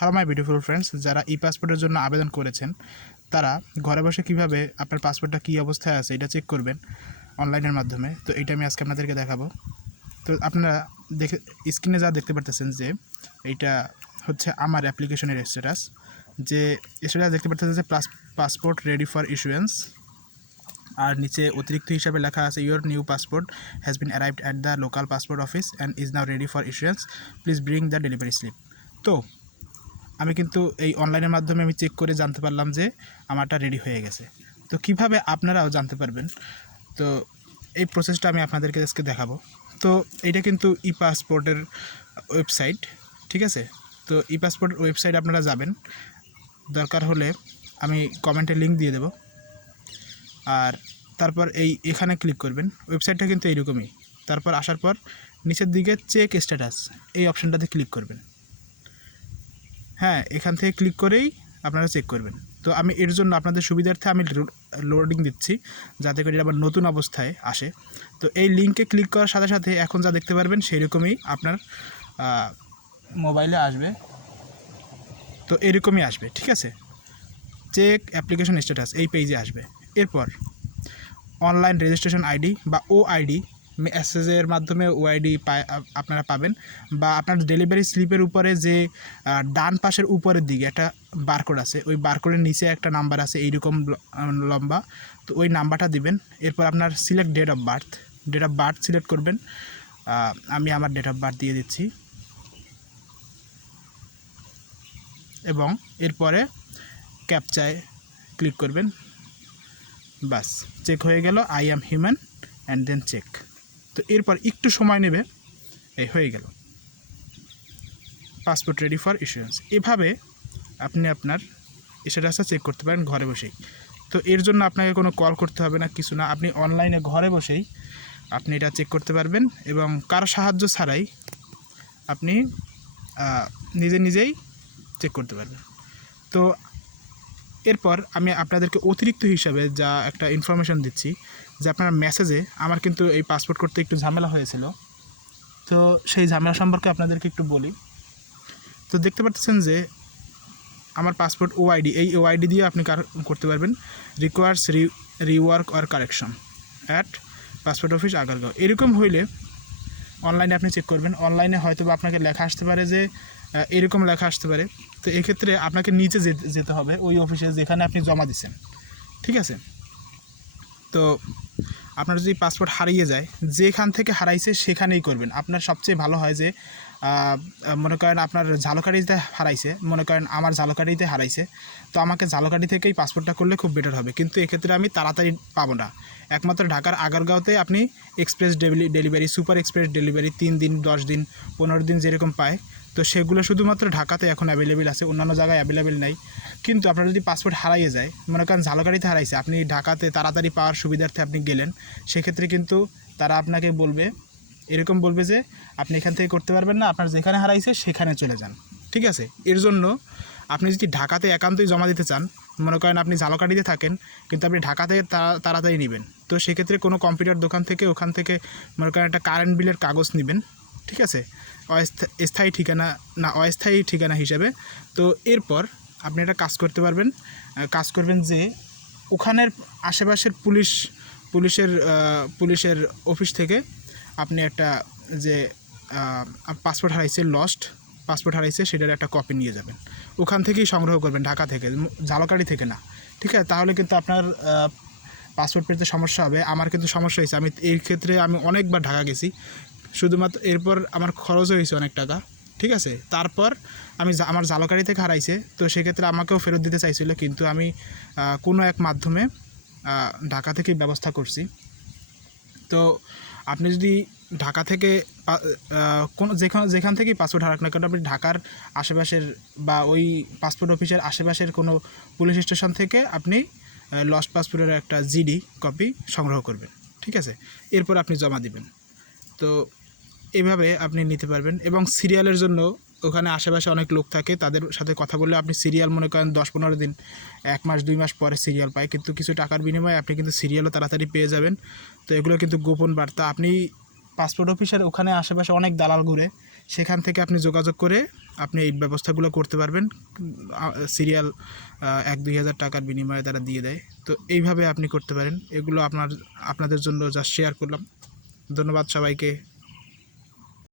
Hello my beautiful friends, যারা ই পাসপোর্টের জন্য আবেদন করেছেন তারা ঘরে বসে কিভাবে আপনার পাসপোর্টটা কী অবস্থায় আছে এটা চেক করবেন অনলাইনের মাধ্যমে। তো এইটা আমি আজকে আপনাদেরকে দেখাবো। তো আপনারা দেখে স্ক্রিনে যা দেখতে পারতেছেন যে এইটা হচ্ছে আমার অ্যাপ্লিকেশনের স্ট্যাটাস, যে স্ট্যাটাস দেখতে পারতেছেন যে পাসপোর্ট রেডি ফর ইস্যুয়েন্স, আর নিচে অতিরিক্ত হিসাবে লেখা আছে your new passport has been arrived at the local passport office and is now ready for issuance, please bring the delivery slip. তো আমি কিন্তু এই অনলাইনের মাধ্যমে আমি চেক করে জানতে পারলাম যে আমারটা রেডি হয়ে গেছে। তো কিভাবে আপনারাও জানতে পারবেন, তো এই প্রসেসটা আমি আপনাদেরকে আজকে দেখাবো। তো এইটা কিন্তু ই পাসপোর্টের ওয়েবসাইট, ঠিক আছে? তো ই পাসপোর্ট ওয়েবসাইট আপনারা যাবেন, দরকার হলে আমি কমেন্টে লিঙ্ক দিয়ে দেব। আর তারপর এখানে ক্লিক করবেন। ওয়েবসাইটটা কিন্তু এইরকমই। তারপর আসার পর নিচের দিকে চেক স্ট্যাটাস এই অপশানটাতে ক্লিক করবেন। হ্যাঁ, এখান থেকে ক্লিক করেই আপনারা চেক করবেন। তো আমি এর জন্য আপনাদের সুবিধার্থে আমি লোডিং দিচ্ছি, যাতে করে আবার নতুন অবস্থায় আসে। তো এই লিঙ্কে ক্লিক করার সাথে সাথে এখন যা দেখতে পারবেন সেই রকমই আপনার মোবাইলে আসবে। তো এরকমই আসবে, ঠিক আছে? চেক অ্যাপ্লিকেশন স্ট্যাটাস এই পেজে আসবে। এরপর অনলাইন রেজিস্ট্রেশন আইডি বা ওআইডি মেসেজের মাধ্যমে ওআইডি আপনারা পাবেন, বা আপনার ডেলিভারি স্লিপের উপরে যে ডান পাশের উপরের দিকে একটা বারকোড আছে, ওই বারকোডের নিচে একটা নাম্বার আছে এইরকম লম্বা। তো ওই নাম্বারটা দিবেন। এরপর আপনার select date of birth select করবেন। আমি আমার ডেট অফ বার্থ দিয়ে দিচ্ছি, এবং এরপরে ক্যাপচায় ক্লিক করবেন। বাস, চেক হয়ে গেল I am human and then check. তো এরপর একটু সময় নেবে, এই হয়ে গেল পাসপোর্ট রেডি ফর ইস্যুয়েন্স। এভাবে আপনি আপনার স্ট্যাটাসটা চেক করতে পারেন ঘরে বসেই। তো এর জন্য আপনাকে কোনো কল করতে হবে না, কিছু না, আপনি অনলাইনে ঘরে বসেই আপনি এটা চেক করতে পারবেন, এবং কারো সাহায্য ছাড়াই আপনি নিজেই চেক করতে পারবেন। তো এরপর আমি আপনাদেরকে অতিরিক্ত হিসাবে যা একটা ইনফরমেশান দিচ্ছি, যে আপনার মেসেজে আমার কিন্তু এই পাসপোর্ট করতে একটু ঝামেলা হয়েছিল। তো সেই ঝামেলা সম্পর্কে আপনাদেরকে একটু বলি। তো দেখতে পাচ্ছেন যে আমার পাসপোর্ট ওআইডি, এই ওআইডি দিয়ে আপনি করতে পারবেন requires rework or correction at passport office Agargaon. এরকম হইলে অনলাইনে আপনি চেক করবেন। অনলাইনে হয়তো বা আপনাকে লেখা আসতে পারে যে এরকম লেখা আসতে পারে। তো এক্ষেত্রে আপনাকে নিচে যেতে হবে ওই অফিসে যেখানে আপনি জমা দিচ্ছেন, ঠিক আছে? তো আপনার যদি পাসপোর্ট হারিয়ে যায়, যেখান থেকে হারাইছে সেখানেই করবেন। আপনার সবচেয়ে ভালো হয় যে মনে করেন আপনার ঝালকাঠিতে হারাইছে, মনে করেন আমার ঝালকাঠিতে হারাইছে, তো আমাকে ঝালকাঠি থেকেই পাসপোর্টটা করলে খুব বেটার হবে। কিন্তু এক্ষেত্রে আমি তাড়াতাড়ি পাবো না। একমাত্র ঢাকার আগারগাঁওতে আপনি express delivery, super express delivery 3 দিন, 10 দিন, 15 দিন যেরকম পায়, তো সেগুলো শুধুমাত্র ঢাকাতে এখন অ্যাভেলেবেল আছে, অন্যান্য জায়গায় অ্যাভেলেবেল নাই। কিন্তু আপনার যদি পাসপোর্ট হারাইয়ে যায়, মনে করেন ঝালকাঠিতে হারাইছে, আপনি ঢাকাতে তাড়াতাড়ি পাওয়ার সুবিধার্থে আপনি গেলেন, সেক্ষেত্রে কিন্তু তারা আপনাকে এরকম বলবে যে আপনি এখান থেকে করতে পারবেন না, আপনার যেখানে হারাইছে সেখানে চলে যান, ঠিক আছে? এর জন্য আপনি যদি ঢাকাতে একান্তই জমা দিতে চান, মনে করেন আপনি ঝালকাঠিতে থাকেন কিন্তু আপনি ঢাকাতে তাড়াতাড়ি নেবেন, তো সেক্ষেত্রে কোনো কম্পিউটার দোকান থেকে ওখান থেকে মনে করেন একটা কারেন্ট বিলের কাগজ নেবেন, ঠিক আছে? অস্থায়ী ঠিকানা হিসেবে। তো এরপর আপনি একটা কাজ করবেন যে ওখানের আশেপাশের পুলিশের অফিস থেকে আপনি একটা যে পাসপোর্ট হারাইছে সেটার একটা কপি নিয়ে যাবেন, ওখান থেকেই সংগ্রহ করবেন, ঢাকা থেকে, ঝালকাঠি থেকে না, ঠিক আছে? তাহলে কিন্তু আপনার পাসপোর্ট পেতে সমস্যা হবে। আমার কিন্তু সমস্যা হয়েছে, এই ক্ষেত্রে আমি অনেকবার ঢাকা গেছি, শুধুমাত্র এরপর আমার খরচও হয়েছে অনেক টাকা, ঠিক আছে? তারপর আমার ঝালকাঠি থেকে হারাইছে, তো সেক্ষেত্রে আমাকেও ফেরত দিতে চাইছিল, কিন্তু আমি কোনো এক মাধ্যমে ঢাকা থেকেই ব্যবস্থা করছি। তো আপনি যদি ঢাকা থেকে কোনো যেখান থেকেই পাসপোর্ট হারাক না কেন, আপনি ঢাকার আশেপাশের বা ওই পাসপোর্ট অফিসের আশেপাশের কোনো পুলিশ স্টেশন থেকে আপনি লস্ট পাসপোর্টের একটা জিডি কপি সংগ্রহ করবেন, ঠিক আছে? এরপর আপনি জমা দিবেন। তো এইভাবে আপনি নিতে পারবেন। এবং সিরিয়ালের জন্য ওখানে আশেপাশে অনেক লোক থাকে, তাদের সাথে কথা বললে আপনি সিরিয়াল মনে করেন 10-15 দিন, 1 মাস 2 মাস পরে সিরিয়াল পায়, কিন্তু কিছু টাকার বিনিময়ে আপনি কিন্তু সিরিয়ালও তাড়াতাড়ি পেয়ে যাবেন। তো এগুলো কিন্তু গোপন বার্তা। আপনি পাসপোর্ট অফিসের ওখানে আশেপাশে অনেক দালাল ঘুরে, সেখান থেকে আপনি যোগাযোগ করে আপনি এই ব্যবস্থাগুলো করতে পারবেন। সিরিয়াল 1-2 হাজার টাকার বিনিময়ে তারা দিয়ে দেয়। তো এইভাবে আপনি করতে পারেন। এগুলো আপনাদের জন্য জাস্ট শেয়ার করলাম। ধন্যবাদ সবাইকে।